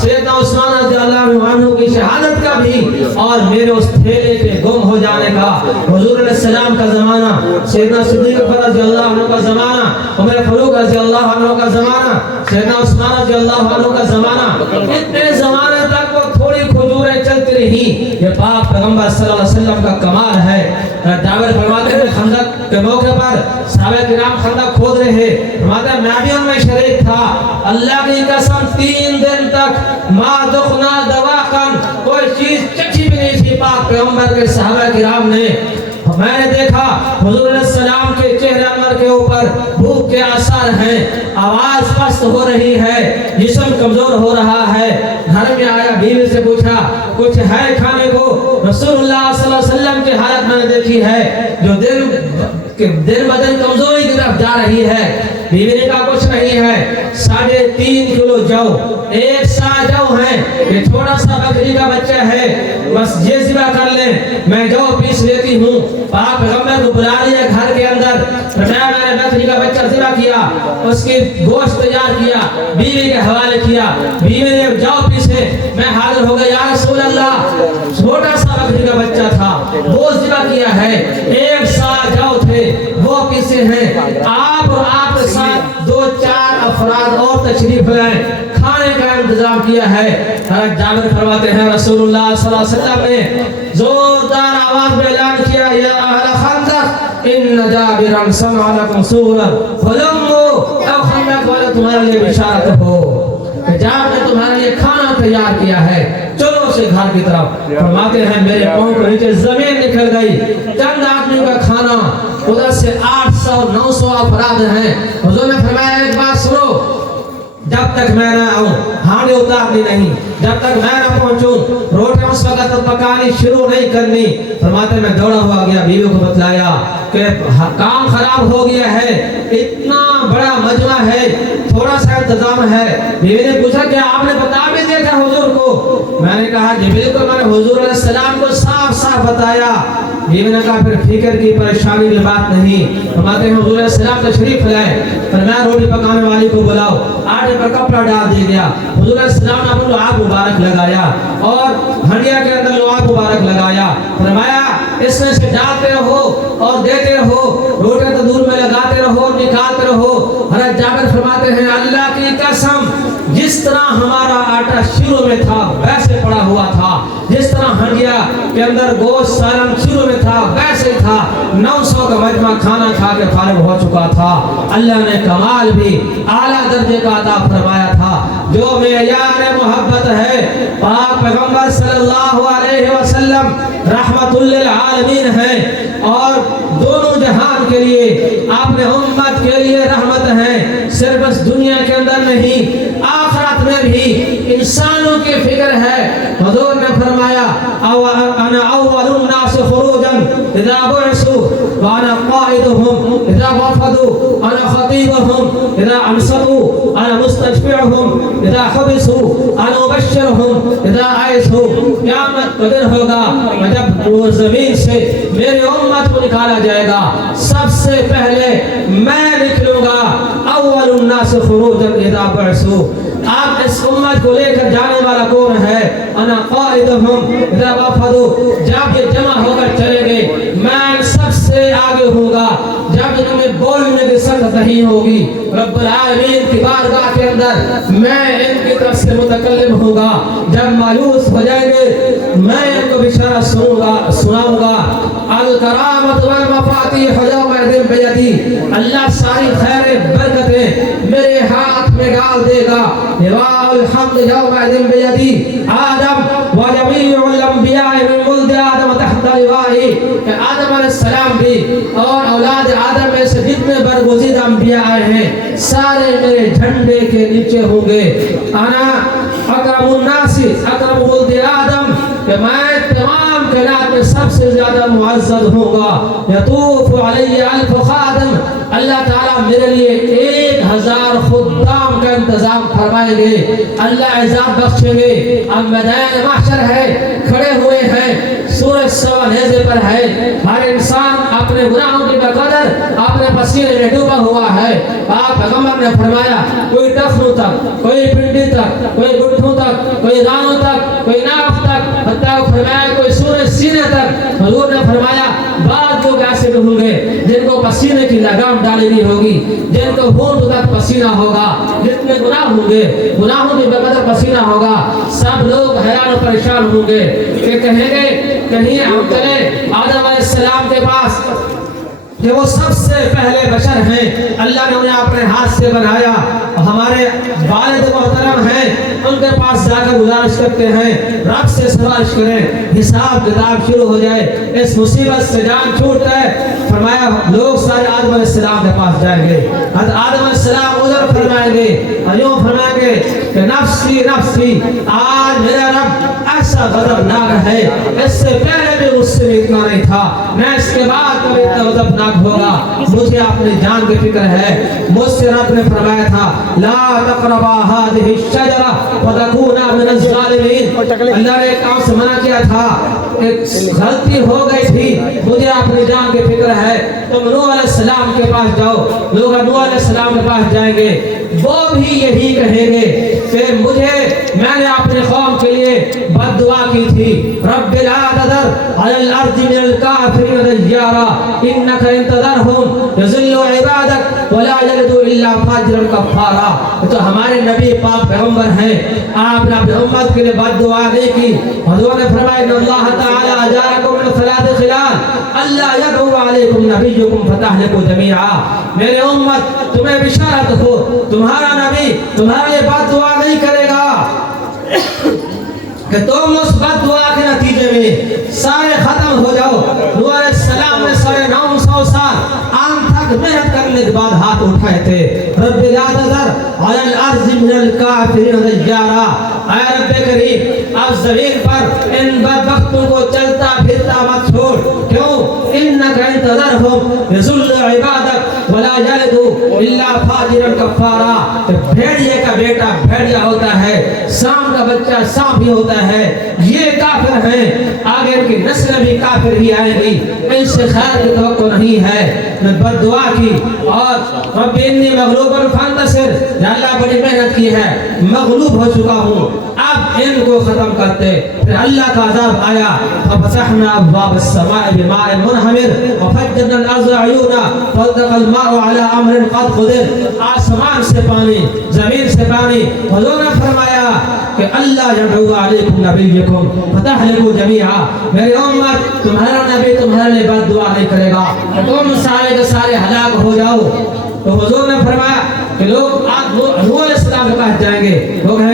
سیدنا عثمان رضی اللہ عنہ کی شہادت کا بھی اور میرے اس تھیلے کے گم ہو جانے کا. حضور علیہ السلام کا زمانہ سیدنا صدیق اکبر رضی اللہ عنہ کا زمانہ عمر فاروق رضی اللہ عنہ کا زمانہ سیدنا عثمان رضی اللہ عنہ کا زمانہ. اتنے زمانے تک وہ تھوڑی کھجوریں چلتی رہی. یہ پاک پیغمبر صلی اللہ علیہ وسلم کا کمال ہے. جابر فرماتے ہیں خندق کے موقع پر صحابہ کرام خندق کھود رہے ہیں. فرماتے ہیں میں بھی ان میں شریک تھا. اللہ کی قسم 3 دن تک ما دخنا دواقن کوئی چیز چکھی بھی نہیں تھی پاک پیغمبر کے صحابہ کرام نے. میں نے دیکھا حضور علیہ السلام کے چہرے انور کے اوپر بھوک کے آثار ہیں. آواز پست ہو رہی ہے جسم کمزور ہو رہا ہے. گھر میں آیا بیوی سے پوچھا کچھ ہے کھانے کو. رسول اللہ صلی اللہ علیہ وسلم کی حالت میں نے دیکھی ہے جو دن بدن کمزوری کی طرف جا رہی ہے. بیوی نے کہا کچھ نہیں ہے. 3.5 کلو جو 1 سا جو ہے یہ تھوڑا سا بکری کا بچہ ہے بس یہ ذبح کر لیں میں جو پیس لیتی ہوں. پاک پیغمبر کو بلا لیا گھر کے اندر. فرمایا میں نے بکری کا بچہ ذبح کیا اس کی گوشت تیار کیا بیوی کے حوالے کیا. بیوی نے جو پیسے میں حاضر ہو گیا یا رسول اللہ چھوٹا سا بکری کا بچہ تھا وہ ذبح کیا ہے 1 سا جو تھے وہ پیسے ہیں. آپ اور آپ کے ساتھ 2-4 افراد اور تشریف لائیں کھانے کا انتظام کیا ہے. حضرت جابر فرماتے ہیں رسول اللہ صلی اللہ علیہ وسلم نے زوردار آواز میں اعلان کیا یا اہل خندق ان جابرا سمع لكم سورا فلموا او خندق والا تمہارے لیے بشارت ہو کہ جابر نے تمہارے لیے کھانا تیار کیا ہے چلو سے گھر کی طرف. فرماتے ہیں میرے پاؤں کے نیچے زمین نکل گئی. چند آدمی کا کھانا ادھر سے 800-900 افراد ہیں. حضور نے فرمایا ایک بات سنو جب تک میں نہ آؤں ہانڈی اتارنی نہیں جب تک میں نہ پہنچوں روٹی اس وقت پکانی شروع نہیں کرنی. فرماتے میں دوڑا ہوا گیا بیوی کو بتلایا کہ کام خراب ہو گیا ہے اتنا بڑا مجمع ہے تھوڑا سا انتظام ہے. بیوی نے پوچھا کہ آپ نے بتا بھی دیا تھا حضور کو. میں نے کہا جی بالکل میں نے حضور علیہ السلام کو صاف صاف بتایا. بیوی نے کہا پھر فکر کی پریشانی کی بات نہیں. فرماتے ہیں حضور علیہ السلام تشریف لائے. فرمایا روٹی پکانے والی کو بلاؤ. آٹے پر کپڑا ڈال دیا گیا. حضور علیہ السلام نے اپنا لعاب مبارک لگایا اور ہنڈیا کے اندر لعاب مبارک لگایا. فرمایا اس میں سے ڈالتے رہو اور دیتے رہو روٹی تندور میں لگاتے رہو نکالتے رہو. حضرت جابر فرماتے ہیں اللہ کی قسم جس طرح ہمارا آٹا شروع میں تھا ویسے پڑا ہوا تھا جس طرح ہنڈیا کے اندر گوشت سالن شروع میں تھا ویسے تھا. 900 کا مجمع کھانا کھا کے فارغ ہو چکا تھا. اللہ نے کمال بھی اعلیٰ درجے کا عطا فرمایا تھا. جو معیار محبت ہے۔ پاک پیغمبر صلی اللہ علیہ وسلم رحمت للعالمین ہیں اور دونوں جہان کے لیے اپنے امت کے لیے رحمت ہیں۔ صرف اس دنیا کے اندر نہیں، آخرت میں بھی انسانوں کی فکر ہے۔ حضور نے فرمایا انا اول الناس خروجا اذا بعثوا وانا قائدهم اذا وفدوا انا خطيبهم اذا انصتوا انا مستشفعهم اذا حبسوا انا مبشرهم اذا عیسوا۔ قیامت کا دن ہوگا جب وہ زمین سے میری امت کو نکالا جائے گا، سب سے پہلے میں نکلوں گا۔ اول الناس خروجا اذا بعثوا، آپ اس امت کو لے کر جانے والا کون ہے؟ انا قائدهم اذا وفدوا، جب یہ جمع ہو کر چلیں گے میں سب سے آگے ہوں گا۔ جب ان میں بولنے کی سخت نہیں ہوگی، رب العالمین کی بارگاہ کے اندر میں ان کی طرف سے متکلم ہوں گا۔ جب مایوس ہو جائیں گے میں ان کو بشارت سناؤں گا۔ الکرامۃ والمفاتیح یومئذ بیدی، اللہ ساری خیر برکتیں میرے ہاتھ میں ڈال دے گا۔ لواء الحمد یومئذ بیدی، آدم و جمیع الانبیاء من ولد آدم تحت لوائی، کہ آدم علیہ السلام بھی اور اولاد آدم میں سے جتنے برگزیدہ انبیاء آئے ہیں سارے میرے جھنڈے کے نیچے ہوں گے۔ انا اکرم الناس اکرم ولد آدم، کہ میں تمام کائنات میں سب سے زیادہ معزز ہوں گا۔ یطوف علی الف خادم، اللہ تعالیٰ میرے لیے 1000 خدام کا انتظام فرمائیں گے، اللہ عذاب بخشیں گے۔ اب میدان محشر ہے، کھڑے ہوئے ہیں، سورج سوا نیزے پر ہے، ہر انسان اپنے گناہوں کی بقدر اپنے پسینے میں ڈوبا ہوا ہے۔ آپ پیغمبر نے فرمایا کوئی ٹخنوں تک، کوئی پنڈی تک، کوئی گٹھوں تک، کوئی دانوں تک، کوئی ناف تک، حتیٰ فرمایا کوئی سورج سینے تک۔ حضور نے فرمایا بعض لوگ ایسے ہوں گے جن کو پسینے کی لگام ڈالی نہیں ہوگی، جن کو ہونٹ تک پسینہ ہوگا، جتنے گناہ ہوں گے گناہوں کی بقدر پسینہ ہوگا، سب لوگ حیران و پریشان ہوں گے کہ کہیں گے کہیں ہم چلیں آدم علیہ السلام کے پاس کہ وہ سب سے پہلے بشر ہیں، اللہ نے انہیں اپنے ہاتھ سے بنایا، ہمارے والد محترم ہیں، ان کے پاس جا کر گزارش کرتے ہیں رب سے سفارش کریں، حساب کتاب شروع ہو جائے، اس مصیبت سے جان چھوٹ جائے۔ فرمایا لوگ سارے آدم علیہ السلام کے پاس جائیں گے، حضرت آدم علیہ السلام عذر فرمائیں گے، ایوں فرمائیں گے کہ نفسی نفسی، آج میرا رب ایسا غضبناک ہے، اس سے پہلے بھی مجھ سے اتنا نہیں تھا، میں اس کے بعد کبھی اتنا غضبناک ہوگا، مجھے اپنی جان کی فکر ہے۔ مجھ سے رب نے فرمایا تھا لا تقربا هذه الشجرة فتكونا من الظالمین، اللہ نے کام سے منع کیا تھا، ایک غلطی ہو گئی تھی، مجھے اپنی جان کی فکر ہے، تم نوح علیہ السلام کے پاس جاؤ۔ لوگ نوح علیہ السلام کے پاس جائیں گے، وہ بھی یہی کہیں گے کہ میں نے اپنے قوم کے لیے بد دعا کی تھی، رب لا تذر علی الارض من الکافرین دیارا انک ان تذرهم یضلوا عبادک ولا یلدوا الا فاجرا کفارا۔ تو ہمارے نبی پاک پیغمبر ہیں، آپ نے اپنی امت کے لیے بد دعا نہیں کی۔ حضور نے فرمایا ان اللہ تعالی اجارکم من ثلاث خلال اللہ یدعو علیکم نبیکم فتہلکوا جمیعا۔ میرے امت تمہیں بشارت ہو، تمہارا نبی تمہارے لیے بد دعا نہیں کرے گا کہ تم اس بد دعا کے نتیجے میں سارے ختم ہو جاؤ۔ نوح علیہ السلام نے 950 سال آن تک محنت کرنے کے بعد ہاتھ اٹھائے تھے، رب لا تذر علی الارض من الکافرین دیارا، اے رب کریم اب زمین پر ان بدبختوں کو چلتا پھرتا مت چھوڑ، کیوں؟ انک ان تذرهم یضلوا عبادک ولا یلدوا الا فاجرا کفارا۔ بھیڑیے کا بیٹا بھیڑیا ہوتا ہے، سانپ کا بچہ سانپ ہی ہوتا ہے، یہ کافر ہیں، آگے ان کی نسل بھی کافر ہی آئے گی، ان سے خیر کی توقع نہیں ہے۔ میں بد دعا کی اور رب انی مغلوب فانتصر، یا اللہ بڑی محنت کی ہے، مغلوب ہو چکا ہوں، اب ان کو ختم کرتے۔ پھر اللہ کا عذاب آیا، ففتحنا ابواب السماء بماء منہمر وفجرنا الارض عیونا فالتقى الماء على امر قد قدر۔ آسمان سے پانی، زمین سے پانی۔ حضور نے فرمایا کہ اللہ یدعو علیکم نبیکم فتہلکوا جمیعا، میری امت تمہارا نبی تمہارے لیے بد دعا نہیں کرے گا، تم سارے کے سارے ہلاک ہو جاؤ۔ تو حضور نے فرمایا کہ لوگ نوح علیہ السلام کے پاس جائیں گے، وہ کہیں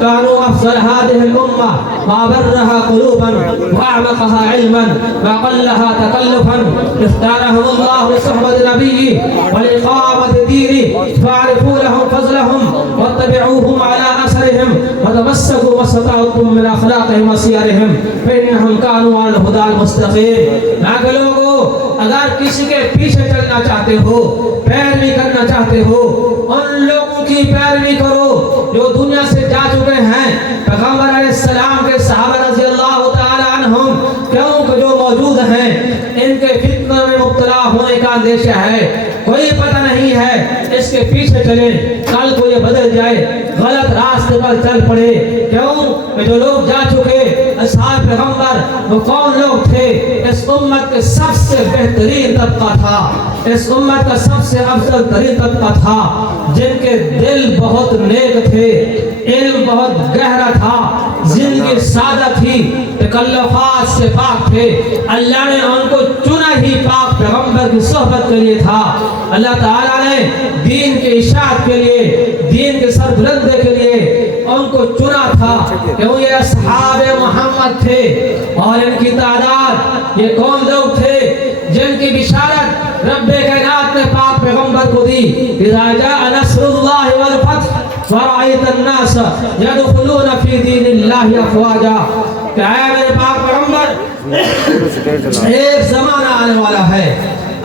كانوا أفضل هذه الأمة وأبرها قلوبا وأعمقها علما وأقلها تكلفا اختارهم الله لصحبة نبيه ولإقامة دينه فاعرفوا لهم فضلهم واتبعوهم على أثرهم وتمسكوا ما استطعتم من أخلاقهم وسيرهم فإنهم كانوا على الهدى المستقيم. لوگوں اگر کسی کے پیچھے چلنا چاہتے ہو، پیروی کرنا چاہتے ہو، ان لوگوں کی پیروی کرو جو دنیا سے جا چکے ہیں. پیغمبر علیہ السلام کے صحابہ رضی اللہ تعالی عنہم کیونکہ جو موجود ہیں ان کے فتنہ میں مبتلا ہونے کا اندیشہ ہے، کوئی پتہ نہیں ہے، اس کے پیچھے چلیں کل کو یہ بدل جائے، غلط راستے پر چل پڑے. کیوں کہ جو لوگ جا چکے اصحاب پیغمبر وہ کون لوگ تھے؟ اس امت کے سب سے بہترین طبقہ تھا، اس امت کا سب سے افضل ترین طبقہ تھا، جن کے دل بہت نیک تھے، علم بہت گہرا تھا، زندگی سادہ تھی، تکلفات سے پاک تھے. اللہ نے ان کو چنا ہی پاک پیغمبر کی صحبت کے لیے تھا. اللہ تعالیٰ نے دین کے اشاعت کے لیے، دین کے سربلندی کے لیے ان کو چنا تھا کہ وہ یہ اصحاب محمد تھے. اور ان کی تعداد یہ کون لوگ تھے جن کی بشارت رب کائنات نے پاک پیغمبر کو دی؟ اذا جاء نصر اللہ والفتح ورأيت الناس يدخلون في دين الله افواجا. کہ اے میرے پاک پیغمبر ایک زمانہ آنے والا ہے،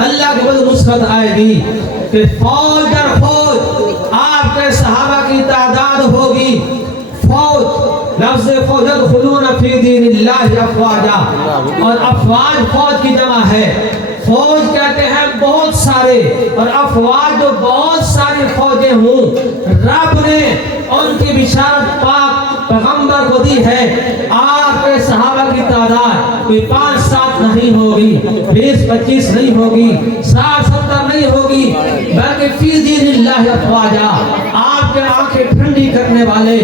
اللہ کی بڑی نصرت آئے گی کہ فوج در فوج آپ کے صحابہ کی تعداد ہوگی. فوج لفظ فوج يدخلون في دين الله افواجا، اور افواج فوج کی جمع ہے. فوج کہتے ہیں بہت سارے، اور افواج جو بہت ساری فوجیں ہوں. رب نے ان کی بشارت پاک پیغمبر کو دی ہے. آپ کے صحابہ کی تعداد کوئی 5-7 نہیں ہوگی، 20-25 نہیں ہوگی، 60-70 نہیں ہوگی، بلکہ فی دین اللہ افواجا. آپ کے آنکھیں ٹھنڈی کرنے والے،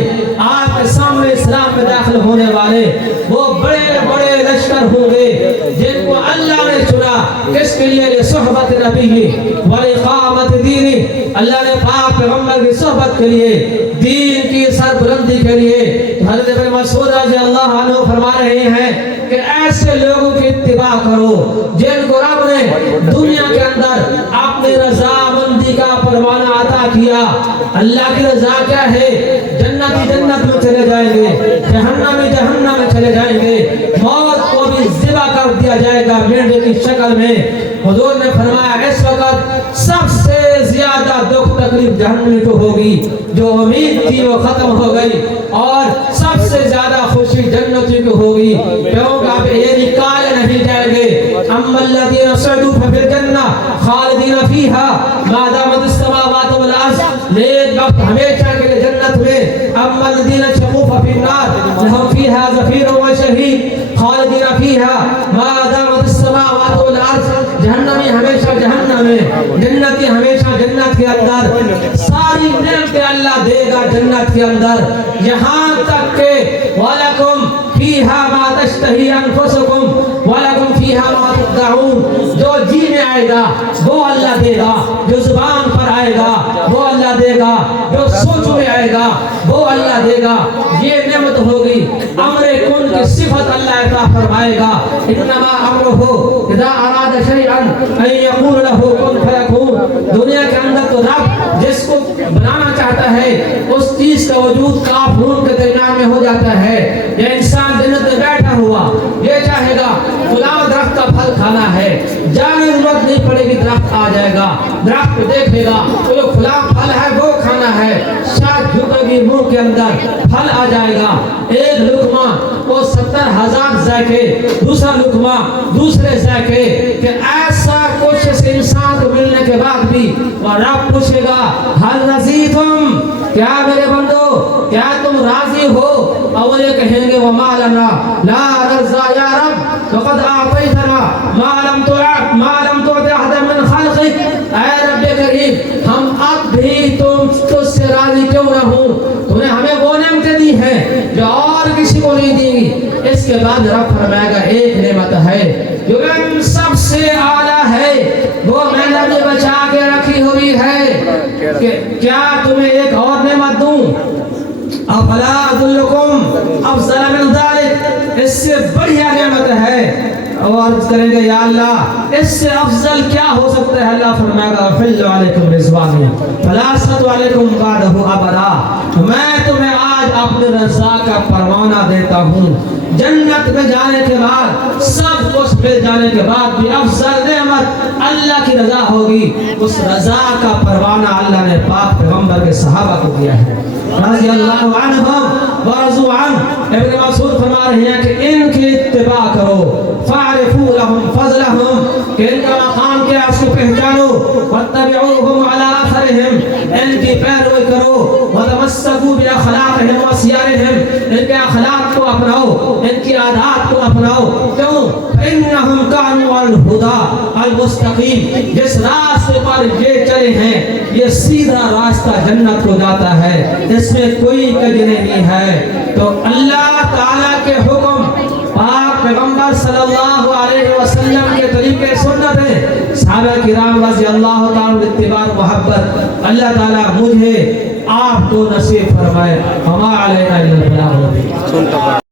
آپ کے سامنے اسلام میں داخل ہونے والے وہ بڑے بڑے لشکر ہوں گے جن کو اللہ نے چنا. کس کے لیے؟ لصحبت نبی وإقامت دینی. اللہ نے پاک پیغمبر کی صحبت کے لیے، دین کی سربلندی کے لیے. حضرت ابن مسعود رضی اللہ عنہ فرما رہے ہیں کہ ایسے لوگوں کی اتباع کرو جن کو رب نے دنیا کے اندر اپنی رضامندی کا پروانہ عطا کیا. اللہ کی رضا کیا ہے؟ جنتی جنت میں چلے جائیں گے، جہنمی جہنم میں چلے جائیں گے، موت کو بھی ذبح کر دیا جائے گا مینڈے کی شکل میں. حضور نے فرمایا اس وقت سب سے زیادہ دکھ تکلیف جہنمی کو ہوگی، جو امید تھی وہ ختم ہو گئی، اور سب سے زیادہ خوشی جنتی کو ہوگی. کیونکہ آپ یہ نکالے نہیں جائیں گے. اما الذین صعدوا ففی الجنہ خالدین فیہا ما دامت السماوات والارض. نیک وقت ہمیشہ کے لیے جنت میں. اما الذین شقوا ففی النار لهم فیہا زفیر وشہیق خالدین فیہا ما دامت السماوات والارض. جہنمی ہمیشہ جہنم میں، جنتی ہمیشہ جنت کے اندر. ساری نعمتیں اللہ دے گا جنت کے اندر، یہاں تک کہ وَلَكُمْ فِيهَا مَا تَشْتَهِي أَنفُسُكُمْ وَلَكُمْ فِيهَا مَا تَدَّعُونَ. جو جی میں آئے گا وہ اللہ دے گا، جو زبان پر آئے گا وہ اللہ دے گا، جو سوچ میں آئے گا وہ اللہ دے گا. یہ نعمت ہوگی. امر کن کی صفت اللہ عطا فرمائے گا. انما امرہ اذا اراد شیئا ان یقول له کن فیکون. دنیا کے اندر تو رب جس کو بنانا چاہتا ہے اس چیز کا وجود کاف نون کے درمیان میں ہو جاتا ہے. یہ انسان جنت میں بیٹھا ہوا یہ چاہے گا فلاں درخت کا پھل کھانا ہے، جانے ضرورت نہیں پڑے گی، درخت آ جائے گا، درخت دیکھے گا تو جو فلاں پھل ہے وہ کھانا ہے، شاید جھکے گی منہ کے اندر پھل آ جائے گا. ایک لقمہ کو 70,000 ذائقے، دوسرا لقمہ دوسرے ذائقے. کہ ایسا کچھ اس انسان کو ملنے کے بعد بھی وہ رب پوچھے گا حل رضیتم، کیا میرے بندو کیا تم راضی ہو؟ اور وہ یہ کہیں گے وما لنا لا نرضى یا رب فقد اعطیتنا ما لم تعط احدا من خلقك. اے رب کریم ہم اب بھی تجھ سے راضی کیوں نہ ہوں؟ تم نے ہمیں وہ نعمتیں دی ہیں جو اور کسی کو نہیں دی. اس کے بعد رب فرمائے گا ایک نعمت ہے جو ان سب سے اعلیٰ ہے، وہ میں نے بچا کے رکھی ہوئی ہے. کہ کیا تمہیں ایک اور نعمت دوں؟ افلا ادلکم افضل من ذلک، اس سے بڑھیا نعمت ہے. اور عرض کریں گے یا اللہ اس سے افضل کیا ہو سکتا ہے؟ اللہ فرمائے گا فل علیکم رضوانی فلا اسخط علیکم بعدہ ابدا، میں تمہیں آج اپنے رضا کا پروانہ دیتا ہوں. جنت میں جانے کے بعد سب کچھ مل جانے کے بعد بھی افضل نعمت اللہ کی رضا ہوگی. اس رضا کا پروانہ اللہ نے پاک پیغمبر کے صحابہ کو دیا ہے رضی اللہ عنہم ورضوا عنہ. ابن مسعود فرما رہے ہیں کہ ان کی اتباع کرو، فاعرفوا لهم فضلهم، کہ ان کا مقام کیا اس کو پہچانو، واتبعوهم على اثرهم، ان کی پیروی کرو، وتمسكوا باخلاقهم وسيرهم، ان کے اخلاق کو اپناؤ، ان کی عادات کو اپناؤ. کیوں؟ فانهم كانوا على الهدى المستقيم، جس راستے پر یہ چلے ہیں یہ سیدھا راستہ جنت کو جاتا ہے، اس میں کوئی کج نہیں ہے. تو اللہ تعالیٰ کے حکم پاک پیغمبر صلی اللہ علیہ وسلم کے طریقے سنت ہے، صحابہ کرام رضی اللہ تعالیٰ اتباع محبت اللہ تعالیٰ مجھے آپ کو نصیب فرمائے. وما علینا الا البلاغ.